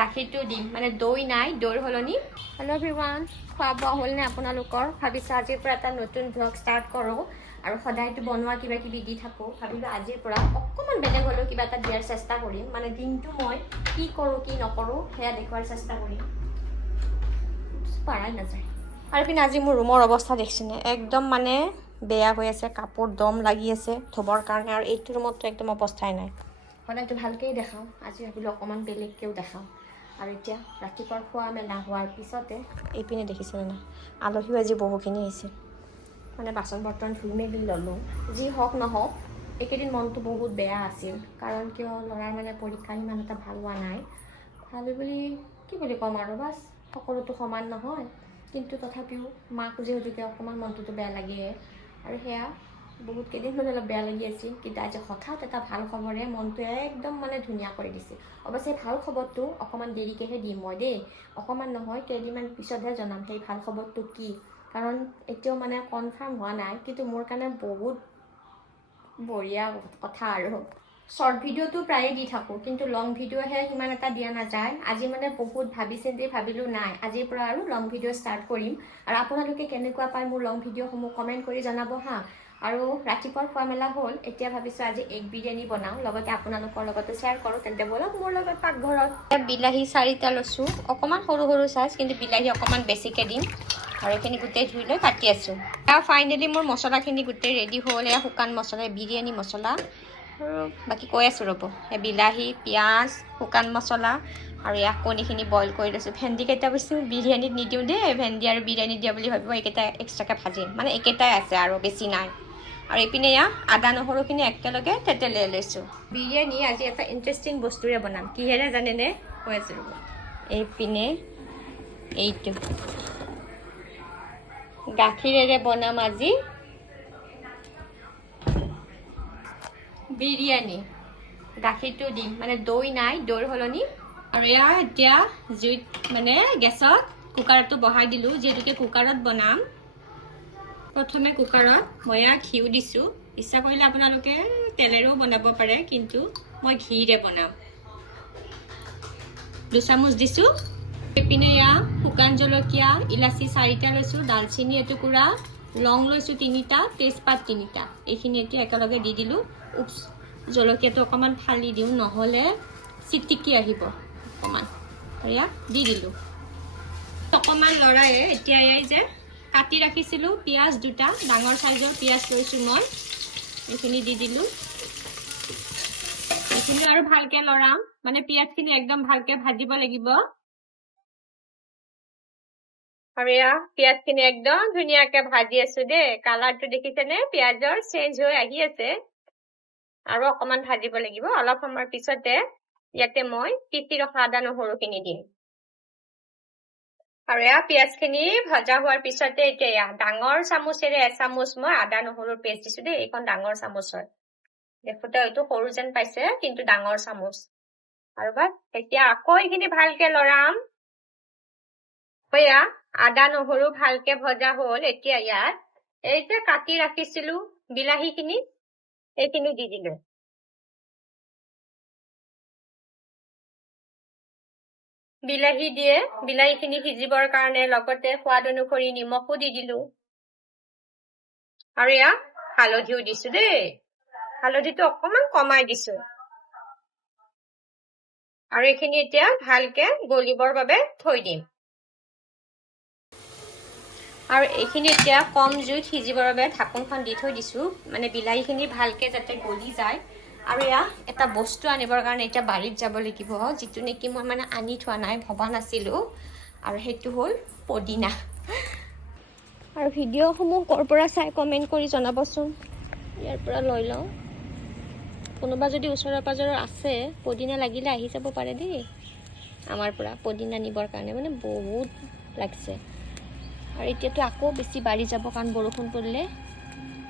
গাখীৰটো দিম মানে দৈ নাই দৈৰ সলনি হেল্ল' এভৰিৱান খোৱা বোৱা হ'লনে আপোনালোকৰ ভাবিছোঁ আজিৰ পৰা এটা নতুন ব্লগ ষ্টাৰ্ট কৰোঁ আৰু সদায়তো বনোৱা কিবা কিবি দি থাকোঁ ভাবিলোঁ আজিৰ পৰা অকণমান বেলেগ হ'লেও কিবা এটা দিয়াৰ চেষ্টা কৰিম মানে দিনটো মই কি কৰোঁ কি নকৰোঁ সেয়া দেখুৱাৰ চেষ্টা কৰিম পাৰাই নাযায় আৰু পিনে আজি মোৰ ৰুমৰ অৱস্থা দেখিছেনে একদম মানে বেয়া হৈ আছে কাপোৰ দম লাগি আছে ধুবৰ কাৰণে আৰু এইটো ৰুমততো একদম অৱস্থাই নাই সদায়তো ভালকেই দেখাওঁ আজি ভাবিলোঁ অকণমান বেলেগকৈও দেখাওঁ আৰু এতিয়া ৰাতিপুৱাৰ খোৱা মেলা হোৱাৰ পিছতে এইপিনে দেখিছেনে নাই আলহীও আজি বহুখিনি আহিছে মানে বাচন বৰ্তন ধুই মেলি ল'লোঁ যি হওক নহওক এইকেইদিন মনটো বহুত বেয়া আছিল কাৰণ কিয় ল'ৰাৰ মানে পৰীক্ষা ইমান এটা ভাল হোৱা নাই ভাল বুলি কি বুলি ক'ম আৰু বাছ সকলোতো সমান নহয় কিন্তু তথাপিও মাক যিহেতুকে অকণমান মনটোতো বেয়া লাগে আৰু সেয়া বহুত কেইদিন মানে অলপ বেয়া লাগি আছিল কিন্তু আজি হঠাৎ এটা ভাল খবৰে মনটো একদম মানে ধুনীয়া কৰি দিছিল অৱশ্যে ভাল খবৰটো অকণমান দেৰিকৈহে দিম মই দেই অকণমান নহয় কেইদিনমান পিছতহে জনাম সেই ভাল খবৰটো কি কাৰণ এতিয়াও মানে কনফাৰ্ম হোৱা নাই কিন্তু মোৰ কাৰণে বহুত বঢ়িয়া কথা আৰু শ্বৰ্ট ভিডিঅ'টো প্ৰায়ে দি থাকোঁ কিন্তু লং ভিডিঅ'হে সিমান এটা দিয়া নাযায় আজি মানে বহুত ভাবি চিন্তি ভাবিলোঁ নাই আজিৰ পৰা আৰু লং ভিডিঅ' ষ্টাৰ্ট কৰিম আৰু আপোনালোকে কেনেকুৱা পায় মোৰ লং ভিডিঅ'সমূহ কমেণ্ট কৰি জনাব হা আৰু ৰাতিপুৱাৰ খোৱা মেলা হ'ল এতিয়া ভাবিছোঁ আজি এগ বিৰিয়ানী বনাওঁ লগতে আপোনালোকৰ লগতে শ্বেয়াৰ কৰোঁ তেন্তে বলক মোৰ লগত পাকঘৰত বিলাহী 4টা লৈছোঁ অকণমান সৰু সৰু চাইজ কিন্তু বিলাহী অকণমান বেছিকৈ দিম আৰু এইখিনি গোটেই ধুই লৈ কাটি আছোঁ আৰু ফাইনেলি মোৰ মছলাখিনি গোটেই ৰেডি হ'ল এয়া শুকান মছলা বিৰিয়ানী মছলা আৰু বাকী কৈ আছোঁ ৰ'ব বিলাহী পিঁয়াজ শুকান মছলা আৰু এয়া কণীখিনি বইল কৰি লৈছোঁ ভেন্দিকেইটা বস্তু বিৰিয়ানীত নিদিওঁ দেই ভেন্দি আৰু বিৰিয়ানী দিয়া বুলি ভাবিব এইকেইটা এক্সট্ৰাকৈ ভাজিম মানে একেটাই আছে আৰু বেছি নাই আৰু এইপিনে এয়া আদা নহৰুখিনি একেলগে থেতেলিয়াই লৈছোঁ বিৰিয়ানী আজি এটা ইণ্টাৰেষ্টিং বস্তুৰে বনাম কিহেৰে জানেনে কৈ আছোঁ ৰ'ব এইপিনে এইটো গাখীৰেৰে বনাম আজি বিৰিয়ানী গাখীৰটো দিম মানে দৈ নাই দৈৰ সলনি আৰু এয়া এতিয়া জুইত মানে গেছত কুকাৰটো বহাই দিলোঁ যিহেতুকে কুকাৰত বনাম প্ৰথমে কুকাৰত মই ঘিউ দিছোঁ ইচ্ছা কৰিলে আপোনালোকে তেলেৰেও বনাব পাৰে কিন্তু মই ঘিৰে বনাম 2 চামুচ দিছোঁ এইপিনে এয়া শুকান জলকীয়া ইলাচি 4টা লৈছোঁ দালচেনি এটুকুৰা লং লৈছোঁ 3টা তেজপাত 3টা এইখিনি এতিয়া একেলগে দি দিলোঁ উপচ জলকীয়াটো অকণমান ফালি দিওঁ নহ'লে চিটিকি আহিব অকণমান এয়া দি দিলোঁ অকণমান লৰাই এতিয়া এই যে কাটি ৰাখিছিলোঁ পিঁয়াজ 2টা ডাঙৰ চাইজৰ পিঁয়াজ লৈছোঁ মই এইখিনি দি দিলোঁ এইখিনি আৰু ভালকৈ লৰাম মানে পিঁয়াজখিনি একদম ভালকৈ ভাজিব লাগিব আৰু এয়া পিঁয়াজখিনি একদম ধুনীয়াকৈ ভাজি আছোঁ দেই কালাৰটো দেখিছেনে পিঁয়াজৰ চেঞ্জ হৈ আহি আছে আৰু অকণমান ভাজিব লাগিব অলপ সময়ৰ পিছতে ইয়াতে মই পিচি ৰখা আদা নহৰুখিনি দিম আৰু এয়া পিঁয়াজখিনি ভজা হোৱাৰ পিছতে এতিয়া এয়া ডাঙৰ চামুচেৰে এচামুচ মই আদা নহৰুৰ পেষ্ট দিছোঁ দেই এইখন ডাঙৰ চামুচ হয় দেখোঁতে হয়তো সৰু যেন পাইছে কিন্তু ডাঙৰ চামুচ আৰু বাছ এতিয়া আকৌ এইখিনি ভালকৈ লৰাম এয়া আদা নহৰু ভালকৈ ভজা হ'ল এতিয়া ইয়াত এই যে কাটি ৰাখিছিলোঁ বিলাহীখিনি এইখিনি দি দিলোঁ বিলাহী দিয়ে বিলাহীখিনি সিজিবৰ কাৰণে লগতে সোৱাদ অনুসৰি নিমখো দি দিলোঁ আৰু এয়া হালধিও দিছোঁ দেই হালধিটো অকণমান কমাই দিছোঁ আৰু এইখিনি এতিয়া ভালকৈ গলিবৰ বাবে থৈ দিম আৰু এইখিনি এতিয়া কম জুইত সিজিবৰ বাবে ঢাকোনখন দি থৈ দিছোঁ মানে বিলাহীখিনি ভালকৈ যাতে গলি যায় আৰু এয়া এটা বস্তু আনিবৰ কাৰণে এতিয়া বাৰীত যাব লাগিব যিটো নেকি মই মানে আনি থোৱা নাই ভবা নাছিলোঁ আৰু সেইটো হ'ল পদিনা আৰু ভিডিঅ'সমূহ ক'ৰ পৰা চাই কমেণ্ট কৰি জনাবচোন ইয়াৰ পৰা লৈ লওঁ কোনোবা যদি ওচৰৰ পাজৰৰ আছে পদিনা লাগিলে আহি যাব পাৰে দেই আমাৰ পৰা পদিনা নিবৰ কাৰণে মানে বহুত লাগিছে আৰু এতিয়াতো আকৌ বেছি বাঢ়ি যাব কাৰণ বৰষুণ পৰিলে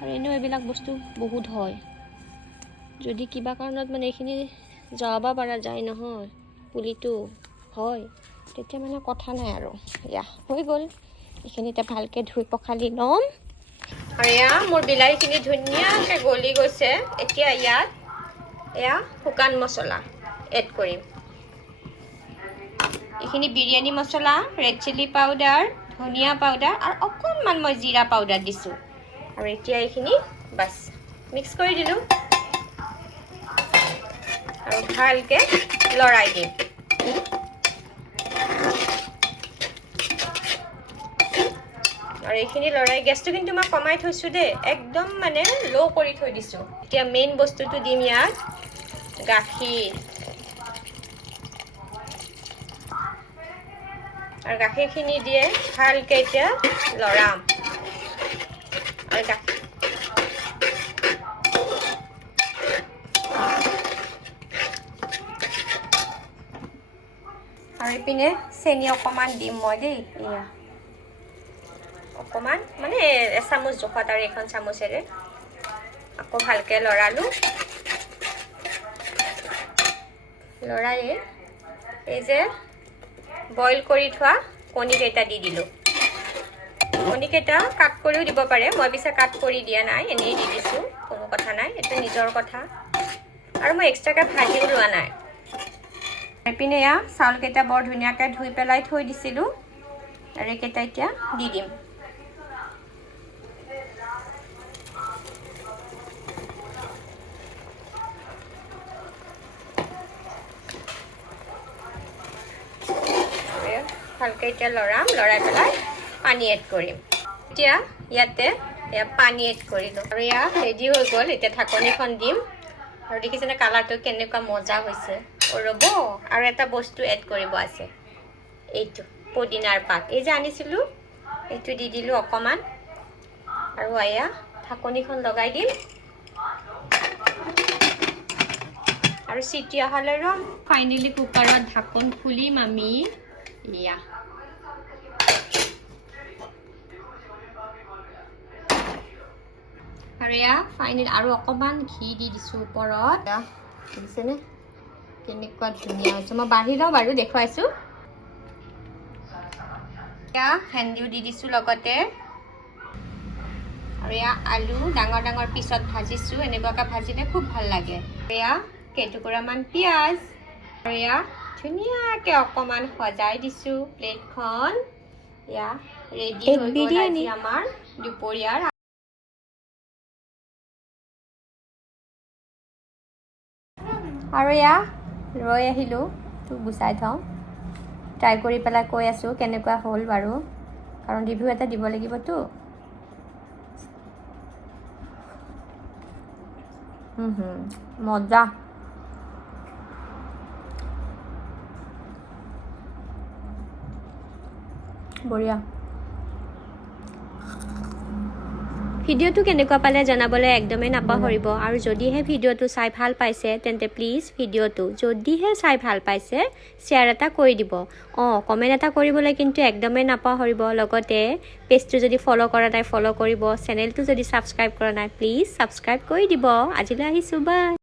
আৰু এনেও এইবিলাক বস্তু বহুত হয় যদি কিবা কাৰণত মানে এইখিনি জ্বলাব পৰা যায় নহয় পুলিটো হয় তেতিয়া মানে কথা নাই আৰু এয়া হৈ গ'ল এইখিনি এতিয়া ভালকৈ ধুই পখালি ল'ম আৰু এয়া মোৰ বিলাহীখিনি ধুনীয়াকৈ গলি গৈছে এতিয়া ইয়াত এয়া শুকান মছলা এড কৰিম এইখিনি বিৰিয়ানী মছলা, ৰেড চিলি পাউডাৰ, ধনিয়া পাউডাৰ আৰু অকণমান মই জিৰা পাউডাৰ দিছোঁ। আৰু এতিয়া এইখিনি বাছ মিক্স কৰি দিলোঁ আৰু ভালকৈ লৰাই দিম। আৰু এইখিনি লৰাই গেছটো কিন্তু মই কমাই থৈছোঁ দেই, একদম মানে ল' কৰি থৈ দিছোঁ। এতিয়া মেইন বস্তুটো দিম ইয়াত গাখীৰ। আৰু গাখীৰখিনি দিয়ে ভালকৈ এতিয়া লৰাম। আৰু এইপিনে চেনি অকণমান দিম মই দেই, এয়া অকণমান মানে এচামুচ জোখত আৰু এখন চামুচেৰে আকৌ ভালকৈ লৰালোঁ। লৰাই এই যে বইল কৰি থোৱা কণীকেইটা দি দিলোঁ। কণীকেইটা কাট কৰিও দিব পাৰে, মই পিছে কাট কৰি দিয়া নাই, এনেই দি দিছোঁ, কোনো কথা নাই, এইটো নিজৰ কথা। আৰু মই এক্সট্ৰাকৈ ভাজিও লোৱা নাই। এইপিনে এয়া চাউলকেইটা বৰ ধুনীয়াকৈ ধুই পেলাই থৈ দিছিলোঁ আৰু এইকেইটা এতিয়া দি দিম। ভালকৈ এতিয়া লৰাই পেলাই পানী এড কৰিম। এতিয়া ইয়াতে পানী এড কৰিলোঁ আৰু এয়া ৰেডি হৈ গ'ল। এতিয়া ঢাকনিখন দিম আৰু দেখিছেনে কালাৰটো কেনেকুৱা মজা হৈছে। ৰ'ব, আৰু এটা বস্তু এড কৰিব আছে, এইটো পদিনাৰ পাত, এই যে আনিছিলোঁ, এইটো দি দিলোঁ অকণমান আৰু এয়া ঢাকনিখন লগাই দিম আৰু চিটি অহালৈ ৰ'ম। ফাইনেলি কুকাৰত ঢাকন খুলিম আমি। এয়া আৰু এয়া ফাইনেল আৰু অকণমান ঘি দি দিছোঁ ওপৰত। দেখিছেনে কেনেকুৱা ধুনীয়া হৈছে। মই বাঢ়ি লওঁ বাৰু, দেখুৱাইছোঁ। এয়া ভেন্দিও দি দিছোঁ লগতে। আৰু এয়া আলু ডাঙৰ ডাঙৰ পিছত ভাজিছোঁ, এনেকুৱাকৈ ভাজিলে খুব ভাল লাগে। এয়া কেইটুকুৰামান পিঁয়াজ আৰু এয়া ধুনীয়াকৈ অকণমান সজাই দিছোঁ প্লেটখন। এয়া ৰেডি হৈ গ'ল আজি আমাৰ দুপৰীয়াৰ। আৰু এয়া ৰৈ আহিলোঁ, তো গুচাই থওঁ। ট্ৰাই কৰি পেলাই কৈ আছোঁ কেনেকুৱা হ'ল বাৰু, কাৰণ ৰিভিউ এটা দিব লাগিবতো। মজা। বঢ়িয়া। ভিডিঅ'টো কেনেকুৱা পালে জনাবলৈ একদমেই নাপাহৰিব। আৰু যদিহে ভিডিঅ'টো চাই ভাল পাইছে তেন্তে প্লিজ ভিডিঅ'টো যদিহে চাই ভাল পাইছে শ্বেয়াৰ এটা কৰি দিব। কমেণ্ট এটা কৰিবলৈ কিন্তু একদমেই নাপাহৰিব। লগতে পেজটো যদি ফ'ল' কৰা নাই ফ'ল' কৰিব, চেনেলটো যদি ছাবস্ক্ৰাইব কৰা নাই প্লিজ ছাবস্ক্ৰাইব কৰি দিব। আজিলৈ আহিছোঁ, বাই।